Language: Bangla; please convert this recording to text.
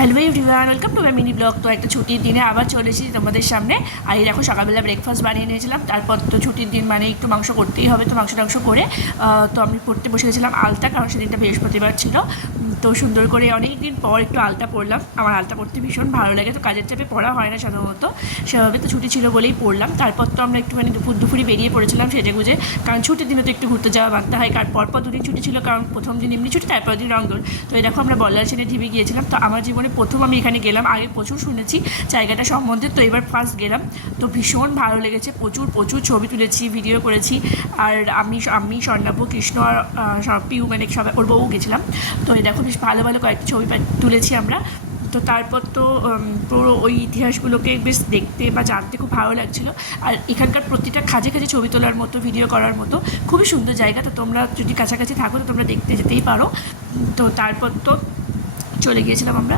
Hello everyone, welcome to my mini blog. তো একটা ছুটির দিনে আবার চলে এসেছি তোমাদের সামনে। আর এই দেখো সকালবেলা ব্রেকফাস্ট বানিয়ে নিয়েছিলাম। তারপর তো ছুটির দিন মানে একটু মাংস করতেই হবে, তো মাংস টাংস করে তো আমি পড়তে বসে গেছিলাম আলতা, কারণ সেদিনটা বৃহস্পতিবার ছিল। তো সুন্দর করে অনেক দিন পর একটু আলতা পড়লাম। আমার আলতা পড়তে ভীষণ ভালো লাগে, তো কাজের চাপে পড়া হয় না সাধারণত, সেভাবে তো ছুটি ছিল বলেই পড়লাম। তারপর তো আমরা একটুখানি দুপুরে বেরিয়ে পড়েছিলাম সেজে গুজে, কারণ ছুটির দিনে তো একটু ঘুরতে যাওয়া বাঁধতে হয়। কারণ পরপর দুদিন ছুটি ছিল, কারণ প্রথম দিন এমনি ছুটি, তারপর দিন রংদোল। তো এই দেখো আমরা বল্লাল সেনে ঢিবি গিয়েছিলাম। তো আমার জীবনে প্রথম আমি এখানে গেলাম, আগে প্রচুর শুনেছি জায়গাটা সম্বন্ধে, তো এবার ফার্স্ট গেলাম। তো ভীষণ ভালো লেগেছে, প্রচুর প্রচুর ছবি তুলেছি, ভিডিও করেছি। আর আমি স্বর্ণাভ, কৃষ্ণ আর পিউ, মানে সবাই ওর বউ গেছিলাম। তো এই দেখো বেশ ভালো ভালো কয়েকটা ছবি তুলেছি আমরা। তো তারপর তো পুরো ওই ইতিহাসগুলোকে বেশ দেখতে বা জানতে খুব ভালো লাগছিলো। আর এখানকার প্রতিটা খাঁজে খাঁজে ছবি তোলার মতো, ভিডিও করার মতো খুবই সুন্দর জায়গা। তো তোমরা যদি কাছাকাছি থাকো তো তোমরা দেখতে যেতেই পারো। তো তারপর তো চলে গিয়েছিলাম আমরা